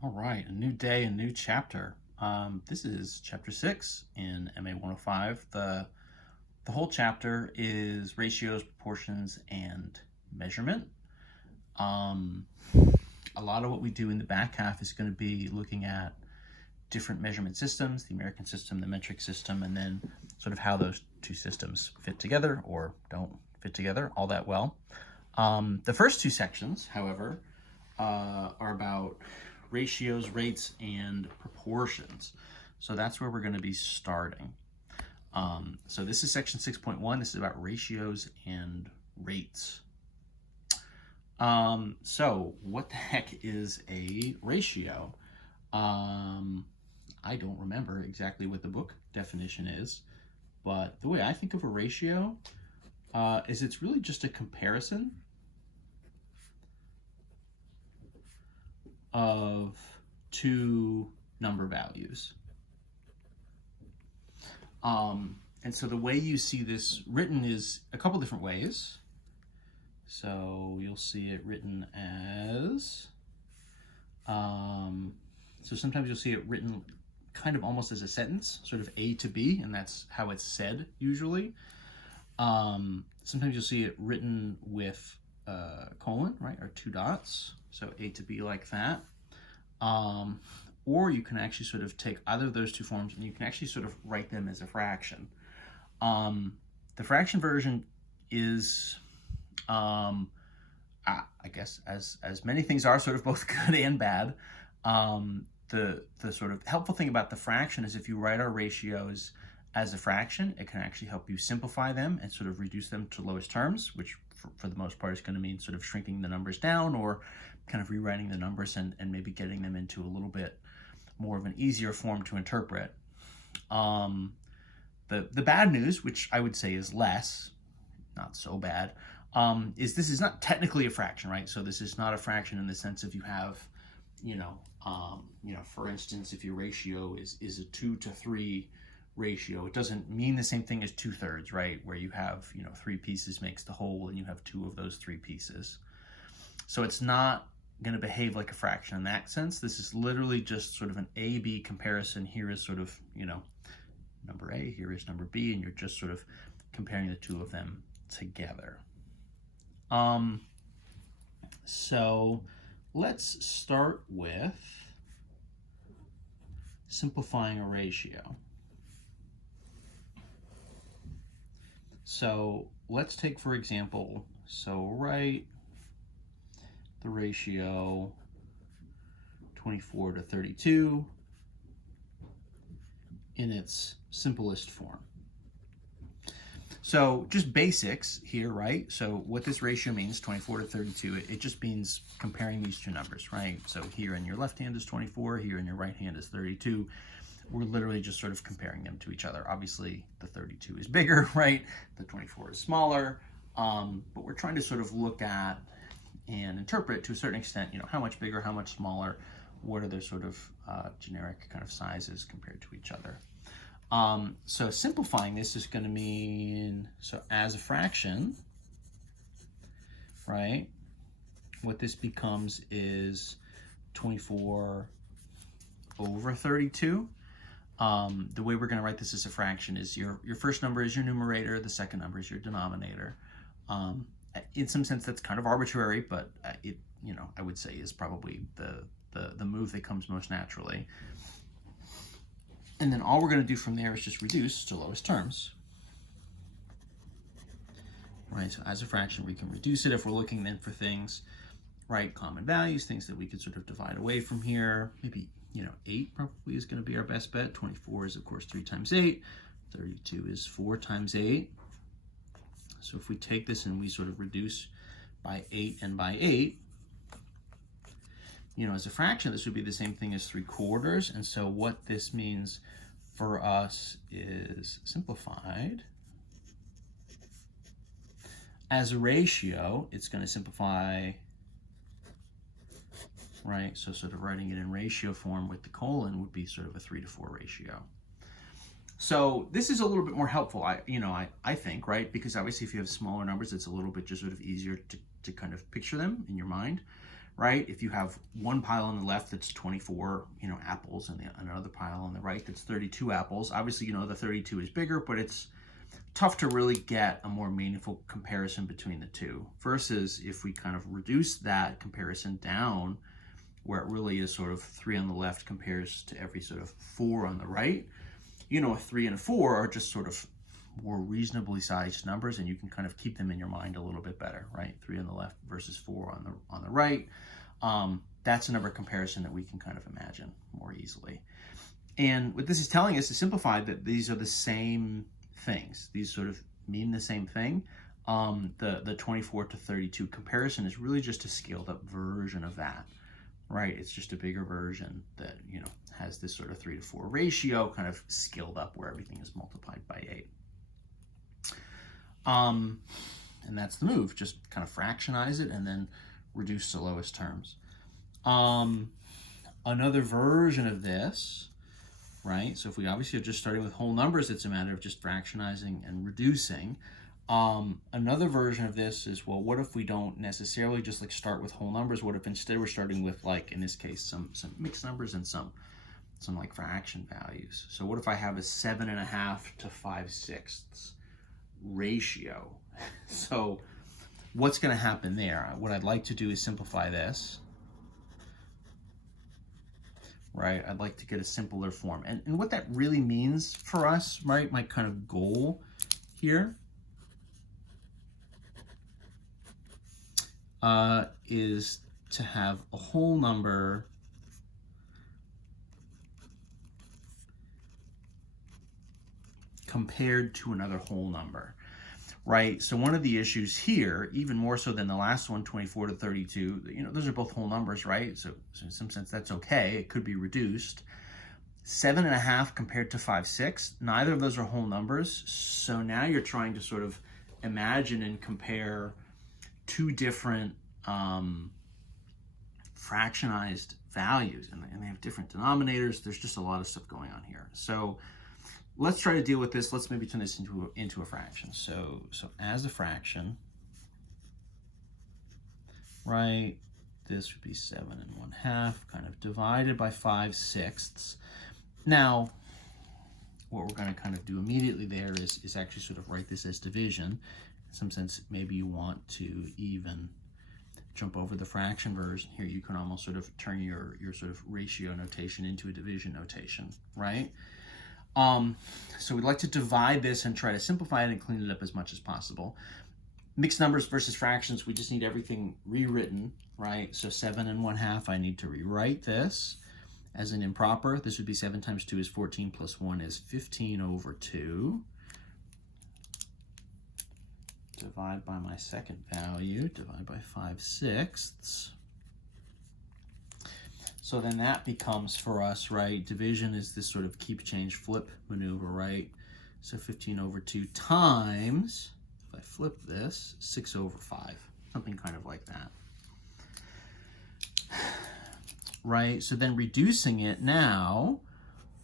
All right, a new day, a new chapter. This is chapter 6 in MA 105. The whole chapter is ratios, proportions, and measurement. Um, a lot of what we do in the back half is going to be looking at different measurement systems, the American system, the metric system, and then sort of how those two systems fit together or don't fit together all that well. The first two sections, however, are about ratios, rates, and proportions. So that's where we're going to be starting. So this is section 6.1. This is about ratios and rates. So what the heck is a ratio? I don't remember exactly what the book definition is, but the way I think of a ratio is it's really just a comparison of two number values. And so the way you see this written is a couple different ways. So you'll see it written as, so sometimes you'll see it written kind of almost as a sentence, sort of A to B, and that's how it's said usually. Sometimes you'll see it written with a colon, right, or two dots, so A to B like that. Or you can actually sort of take either of those two forms and you can actually sort of write them as a fraction. The fraction version is, I guess, as many things are, sort of both good and bad. The sort of helpful thing about the fraction is if you write our ratios as a fraction, it can actually help you simplify them and sort of reduce them to lowest terms, which for the most part is going to mean sort of shrinking the numbers down or kind of rewriting the numbers and maybe getting them into a little bit more of an easier form to interpret. The bad news, which I would say is less, not so bad, is this is not technically a fraction, right? So this is not a fraction in the sense of you have, for instance, if your ratio is a 2 to 3 ratio, it doesn't mean the same thing as 2/3, right? Where you have, 3 pieces makes the whole and you have 2 of those 3 pieces. So it's not going to behave like a fraction in that sense. This is literally just sort of an A-B comparison. Here is sort of, number A, here is number B, and you're just sort of comparing the two of them together. So let's start with simplifying a ratio. So let's take, for example, so write the ratio 24 to 32 in its simplest form. So just basics here, right? So what this ratio means, 24 to 32, it just means comparing these two numbers, right? So here in your left hand is 24, here in your right hand is 32. We're literally just sort of comparing them to each other. Obviously, the 32 is bigger, right? The 24 is smaller, but we're trying to sort of look at and interpret to a certain extent, how much bigger, how much smaller, what are their sort of generic kind of sizes compared to each other. So simplifying this is going to mean, so as a fraction, right, what this becomes is 24 over 32. The way we're going to write this as a fraction is your first number is your numerator, the second number is your denominator. In some sense, that's kind of arbitrary, but it, I would say is probably the move that comes most naturally. And then all we're going to do from there is just reduce to lowest terms. Right, so as a fraction, we can reduce it if we're looking then for things, right, common values, things that we could sort of divide away from here. Maybe, 8 probably is going to be our best bet. 24 is, of course, 3 times 8. 32 is 4 times 8. So if we take this and we sort of reduce by 8 and by 8, as a fraction, this would be the same thing as 3/4. And so what this means for us is simplified. As a ratio, it's going to simplify, right? So sort of writing it in ratio form with the colon would be sort of a 3 to 4 ratio. So this is a little bit more helpful, I think, right? Because obviously if you have smaller numbers, it's a little bit just sort of easier to kind of picture them in your mind, right? If you have one pile on the left that's 24, apples, and another pile on the right that's 32 apples, obviously, the 32 is bigger, but it's tough to really get a more meaningful comparison between the two, versus if we kind of reduce that comparison down, where it really is sort of 3 on the left compares to every sort of 4 on the right. A 3 and a 4 are just sort of more reasonably sized numbers, and you can kind of keep them in your mind a little bit better, right? 3 on the left versus 4 on the right. That's a number comparison that we can kind of imagine more easily. And what this is telling us is simplified that these are the same things. These sort of mean the same thing. The 24 to 32 comparison is really just a scaled up version of that, right? It's just a bigger version that, has this sort of 3 to 4 ratio kind of scaled up where everything is multiplied by 8. And that's the move, just kind of fractionize it and then reduce to lowest terms. Another version of this, right? So if we obviously are just starting with whole numbers, it's a matter of just fractionizing and reducing. Another version of this is, well, what if we don't necessarily just like start with whole numbers? What if instead we're starting with, like, in this case, some mixed numbers and some like fraction values? So what if I have a 7.5 to 5/6 ratio? So what's going to happen there? What I'd like to do is simplify this, right? I'd like to get a simpler form. And what that really means for us, right, my kind of goal here is to have a whole number compared to another whole number, right? So one of the issues here, even more so than the last one, 24 to 32, those are both whole numbers, right? So in some sense, that's okay. It could be reduced. 7.5 compared to 5/6, neither of those are whole numbers. So now you're trying to sort of imagine and compare two different fractionized values, and they have different denominators. There's just a lot of stuff going on here. So let's try to deal with this. Let's maybe turn this into a fraction. So as a fraction, right, this would be 7.5 kind of divided by 5/6. Now, what we're going to kind of do immediately there is actually sort of write this as division. In some sense, maybe you want to even jump over the fraction version. Here you can almost sort of turn your sort of ratio notation into a division notation, right? So we'd like to divide this and try to simplify it and clean it up as much as possible. Mixed numbers versus fractions, we just need everything rewritten, right? So 7.5, I need to rewrite this as an improper. This would be 7 times 2 is 14 plus 1 is 15/2. Divide by my second value, divide by 5/6. So then that becomes for us, right, division is this sort of keep, change, flip maneuver, right? So 15/2 times, if I flip this, 6/5, something kind of like that. Right, so then reducing it now,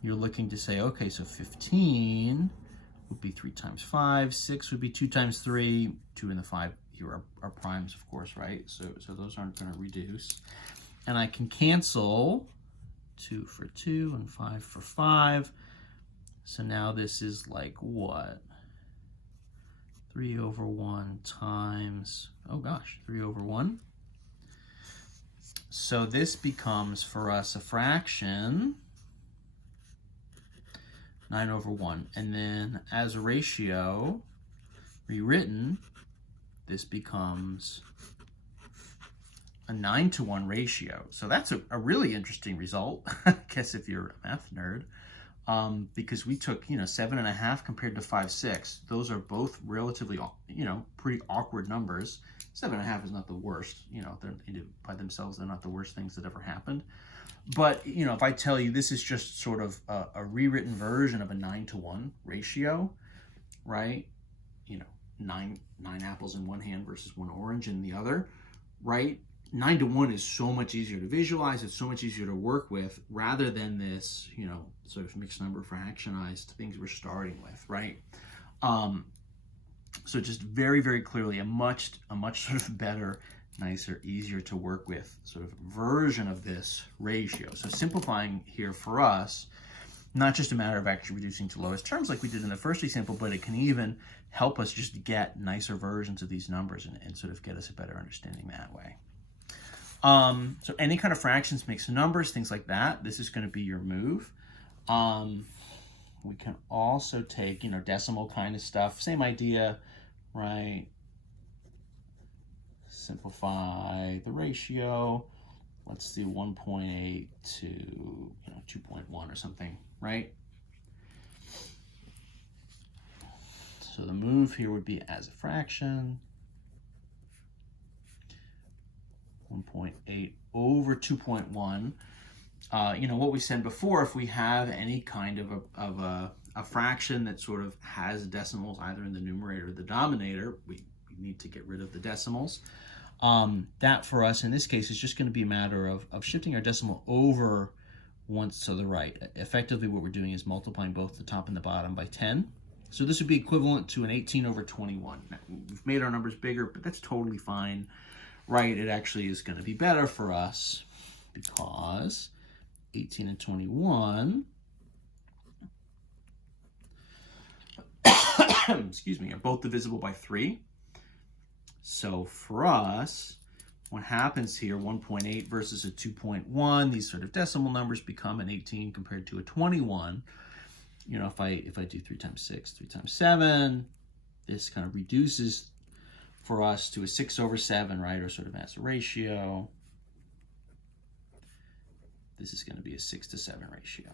you're looking to say, okay, so 15 would be 3 times 5, 6 would be 2 times 3, 2 and the 5 here are primes, of course, right? So those aren't going to reduce. And I can cancel 2 for 2 and 5 for 5. So now this is like what? 3/1 times, oh gosh, 3/1. So this becomes for us a fraction, 9/1. And then as a ratio, rewritten, this becomes a 9-to-1 ratio. So that's a really interesting result, I guess, if you're a math nerd, because we took, 7.5 compared to 5/6. Those are both relatively, pretty awkward numbers. 7.5 is not the worst, they're by themselves, they're not the worst things that ever happened. But, if I tell you this is just sort of a rewritten version of a 9-to-1 ratio, right? 9 apples in one hand versus 1 orange in the other, right? 9-to-1 is so much easier to visualize. It's so much easier to work with rather than this, sort of mixed number fractionized things we're starting with, right? So just very, very clearly a much sort of better nicer, easier to work with sort of version of this ratio. So simplifying here for us, not just a matter of actually reducing to lowest terms like we did in the first example, but it can even help us just get nicer versions of these numbers and sort of get us a better understanding that way. So any kind of fractions, mixed numbers, things like that, this is going to be your move. We can also take, decimal kind of stuff, same idea, right? Simplify the ratio. Let's do 1.8 to 2.1 or something, right? So the move here would be as a fraction. 1.8 over 2.1. What we said before, if we have any kind of a fraction that sort of has decimals either in the numerator or the denominator, we need to get rid of the decimals. That for us in this case is just going to be a matter of shifting our decimal over once to the right. Effectively what we're doing is multiplying both the top and the bottom by 10. So this would be equivalent to an 18 over 21. Now, we've made our numbers bigger, but that's totally fine, right? It actually is going to be better for us because 18 and 21 excuse me, are both divisible by 3. So for us, what happens here, 1.8 versus a 2.1, these sort of decimal numbers become an 18 compared to a 21. If I do 3 times 6, 3 times 7, this kind of reduces for us to a 6 over 7, right, or sort of as a ratio. This is going to be a 6 to 7 ratio.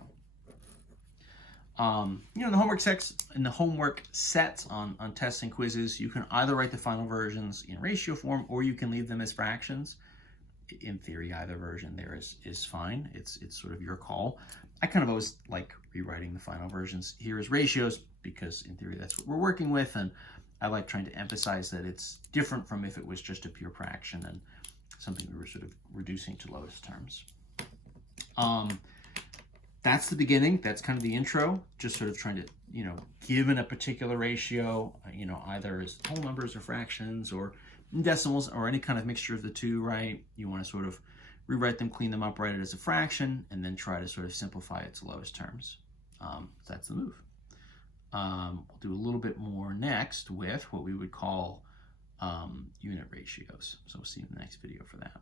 In the homework sets on tests and quizzes, you can either write the final versions in ratio form or you can leave them as fractions. In theory, either version there is fine. It's sort of your call. I kind of always like rewriting the final versions here as ratios because in theory that's what we're working with, and I like trying to emphasize that it's different from if it was just a pure fraction and something we were sort of reducing to lowest terms. That's the beginning. That's kind of the intro, just sort of trying to, given a particular ratio, either as whole numbers or fractions or decimals or any kind of mixture of the two, right? You want to sort of rewrite them, clean them up, write it as a fraction, and then try to sort of simplify it to lowest terms. That's the move. We'll do a little bit more next with what we would call unit ratios. So we'll see you in the next video for that.